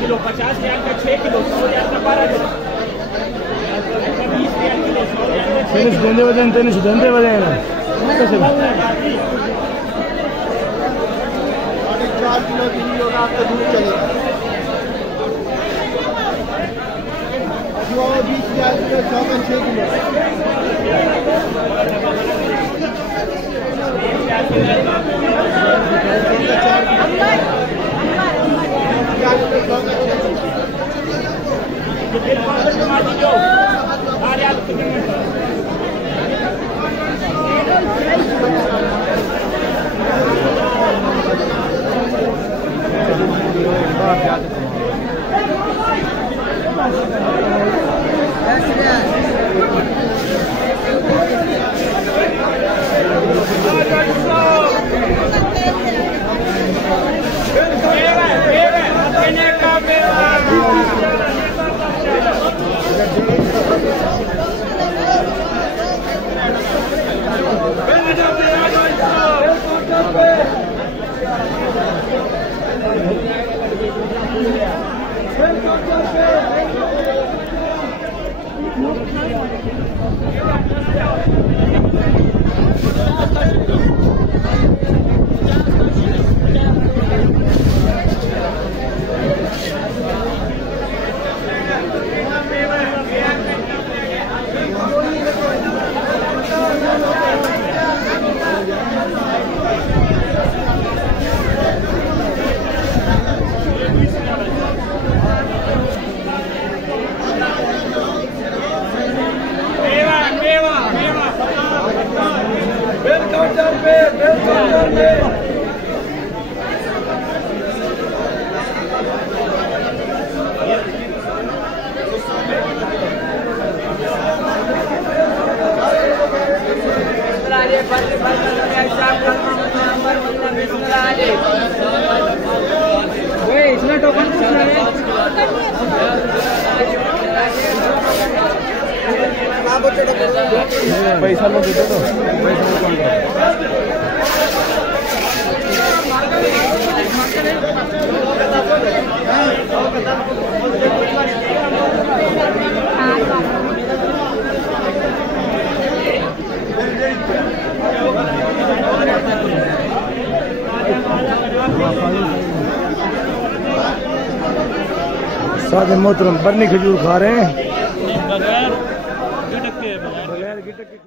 Kilo 50 riyal का 6 kilo 100 riyal का 12 kilo 20 riyal kilo 100 riyal का 6 किलो धंधे वजन तेने धंधे वजन कैसे 4 किलो की होगा आपका दूध चलेगा 20 रियाल किलो 100 का 6 किलो इसमें टोकन पैसा लो दे दो साथ मोहतरम बर्नी खजूर खा रहे हैं बगैर गिटक के।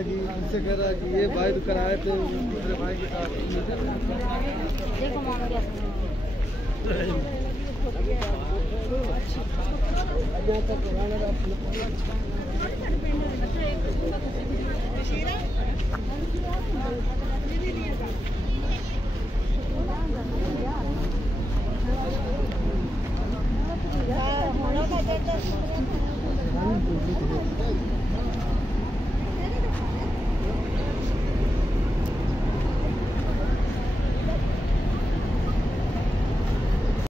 जी उनसे कह रहा कि ये भाई तो कराए थे दूसरे भाई के साथ देखो मामा क्या